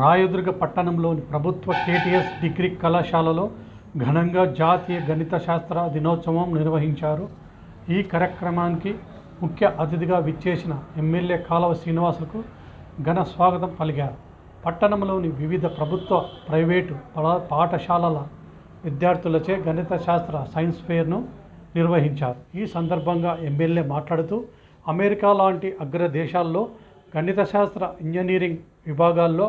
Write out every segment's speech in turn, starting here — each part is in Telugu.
రాయదుర్గ పట్టణంలోని ప్రభుత్వ కేటీఎస్ డిగ్రీ కళాశాలలో ఘనంగా జాతీయ గణిత శాస్త్ర దినోత్సవం నిర్వహించారు. ఈ కార్యక్రమానికి ముఖ్య అతిథిగా విచ్చేసిన ఎమ్మెల్యే కాలవ శ్రీనివాసులకు ఘన స్వాగతం పలికారు. పట్టణంలోని వివిధ ప్రభుత్వ, ప్రైవేటు పాఠశాలల విద్యార్థులచే గణిత శాస్త్ర సైన్స్ ఫెయిర్ను నిర్వహించారు. ఈ సందర్భంగా ఎమ్మెల్యే మాట్లాడుతూ, అమెరికా లాంటి అగ్ర దేశాల్లో గణిత శాస్త్ర, ఇంజనీరింగ్ విభాగాల్లో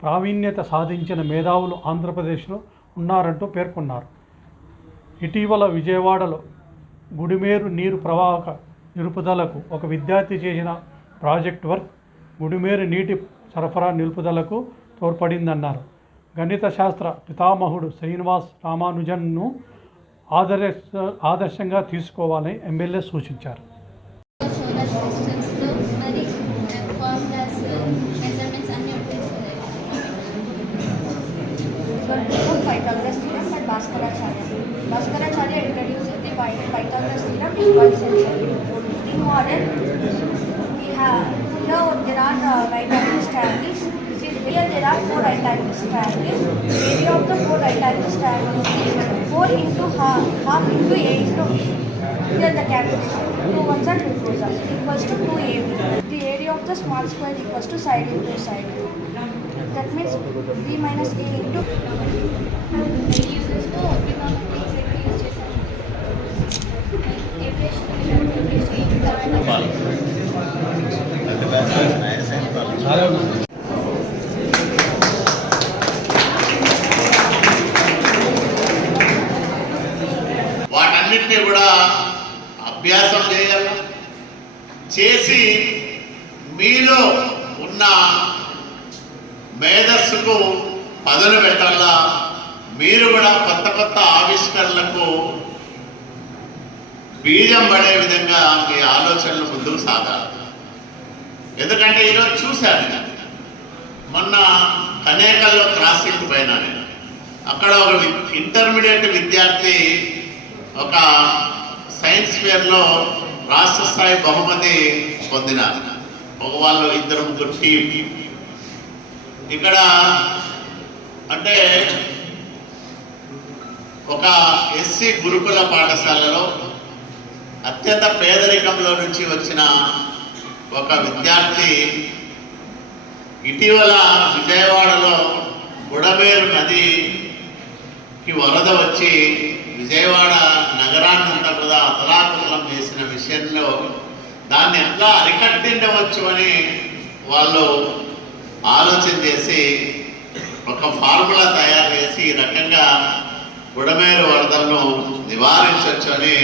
ప్రావీణ్యత సాధించిన మేధావులు ఆంధ్రప్రదేశ్లో ఉన్నారంటూ పేర్కొన్నారు. ఇటీవల విజయవాడలో గుడిమేరు నీరు ప్రవాహక నిలుపుదలకు ఒక విద్యార్థి చేసిన ప్రాజెక్ట్ వర్క్ గుడిమేరు నీటి సరఫరా నిలుపుదలకు తోడ్పడిందన్నారు. గణిత శాస్త్ర పితామహుడు శ్రీనివాస్ రామానుజన్ను ఆదర్శంగా తీసుకోవాలని ఎమ్మెల్యే సూచించారు. Pythagoras theorem by Bhaskaracharya introduced the Pythagoras theorem in 12th century. In modern, there are right angle triangles. Here there are 4 right angle triangles. The area of the 4 right angle triangles is 4 into half into a into b. Here the calculation 2 ones are 2 fours are equals to 2ab. The area of the small square equals to side into side. That means b minus a into వాటన్నిటినీ కూడా అభ్యాసం చేసి మీలో ఉన్న మేధస్సుకు పదును పెట్టాలా. మీరు కూడా కొత్త కొత్త ఆవిష్కరణలకు బీజం పడే విధంగా మీ ఆలోచనలు ముందుకు సాగాలి. ఎందుకంటే ఈరోజు చూశాను, మొన్న కనేకల్లో క్రాసింగ్ పైన అక్కడ ఒక ఇంటర్మీడియట్ విద్యార్థి ఒక సైన్స్ ఫేర్లో రాష్ట్ర స్థాయి బహుమతి పొందినారు. వాళ్ళు 2-3 టీం. ఇక్కడ అంటే ఒక ఎస్సీ గురుకుల పాఠశాలలో అత్యంత పేదరికంలో నుంచి వచ్చిన ఒక విద్యార్థి ఇటీవల విజయవాడలో బుడమేరు నదికి వరద వచ్చి విజయవాడ నగరాన్నంతా కూడా అతలాకుతలం చేసిన విషయంలో దాన్ని ఎట్లా అరికట్టించవచ్చు అని వాళ్ళు ఆలోచన చేసి ఒక ఫార్ములా తయారు చేసి ఈ రకంగా బుడమేరు వరదలను నివారించవచ్చు అని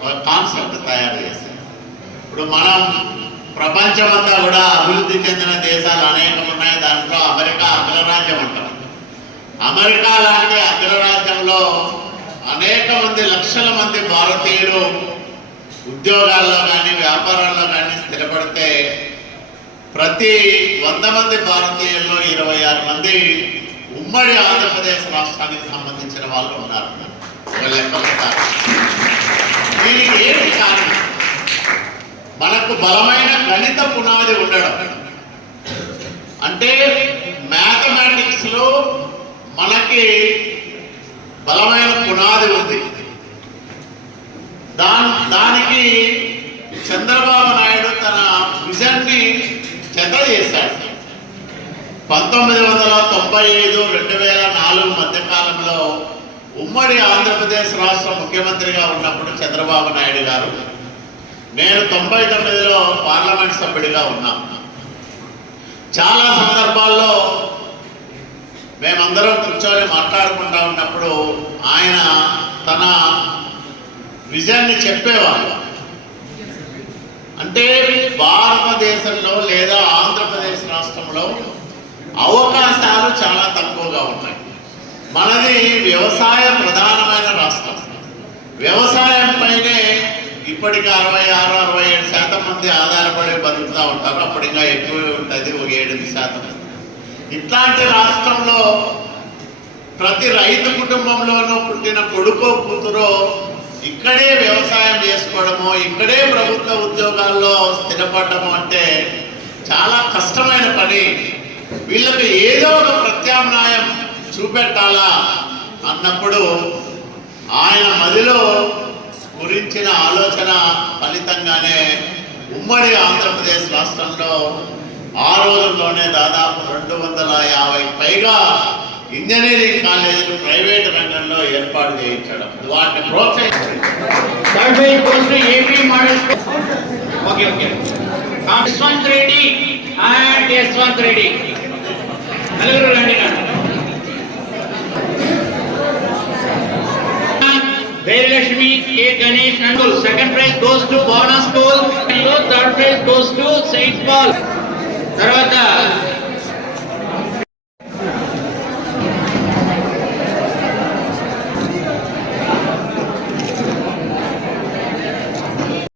ఒక కాన్సెప్ట్ తయారు చేశారు. ఇప్పుడు మనం ప్రపంచమంతా కూడా అభివృద్ధి చెందిన దేశాలు అనేకం ఉన్నాయి. దాంట్లో అమెరికా అగ్రరాజ్యం అంటారు. అమెరికా లాంటి అగ్రరాజ్యంలో అనేక మంది, లక్షల మంది భారతీయులు ఉద్యోగాల్లో కానీ వ్యాపారాల్లో కానీ స్థిరపడితే ప్రతి 100 మంది భారతీయుల్లో 26 మంది ఉమ్మడి ఆంధ్రప్రదేశ్ రాష్ట్రానికి సంబంధించిన వాళ్ళు ఉన్నారు. దీనికి ఏంటి కారణం? మనకు బలమైన గణిత పునాది ఉండడం. అంటే మ్యాథమెటిక్స్ లో మనకి బలమైన పునాది ఉంది. దానికి చంద్రబాబు నాయుడు తన విజన్ ని జత చేశాడు. 1995-2004 మధ్యకాలంలో ఉమ్మడి ఆంధ్రప్రదేశ్ రాష్ట్ర ముఖ్యమంత్రిగా ఉన్నప్పుడు చంద్రబాబు నాయుడు గారు, నేను 99లో పార్లమెంట్ సభ్యుడిగా ఉన్నాం. చాలా సందర్భాల్లో మేమందరం కూర్చొని మాట్లాడుకుంటా ఉన్నప్పుడు ఆయన తన విజన్ని చెప్పేవాళ్ళు. అంటే భారతదేశంలో లేదా ఆంధ్రప్రదేశ్ రాష్ట్రంలో అవకాశాలు చాలా తక్కువగా ఉన్నాయి. మనది వ్యవసాయ ప్రధానమైన రాష్ట్రం. వ్యవసాయం పైనే ఇప్పటికి 66-67% మంది ఆధారపడి బతుకుతూ ఉంటారు. అప్పుడు ఇంకా ఎక్కువే ఉంటుంది, ఒక 7%. ఇట్లాంటి రాష్ట్రంలో ప్రతి రైతు కుటుంబంలోనూ పుట్టిన కొడుకో కూతురో ఇక్కడే వ్యవసాయం చేసుకోవడము, ఇక్కడే ప్రభుత్వ ఉద్యోగాల్లో స్థిరపడము అంటే చాలా కష్టమైన పని. వీళ్ళకి ఏదో ఒక ప్రత్యామ్నాయం చూపెట్టాలా అన్నప్పుడు ఆయన మదిలో గురించిన ఆలోచన ఫలితంగానే ఉమ్మడి ఆంధ్రప్రదేశ్ రాష్ట్రంలో ఆ రోజుల్లోనే దాదాపు 250 పైగా ఇంజనీరింగ్ కాలేజీలు ప్రైవేట్ రంగంలో ఏర్పాటు చేయించడం, వాటిని ప్రోత్సహించడం. యశ్వంత్ రెడ్డి అండ్ యశ్వంత్ రెడ్డి నలుగురు రండి. Jayalakshmi K. Ganesh Nandul. Second prize goes to Bhavana School. Third prize goes to Saint Paul. Tarvata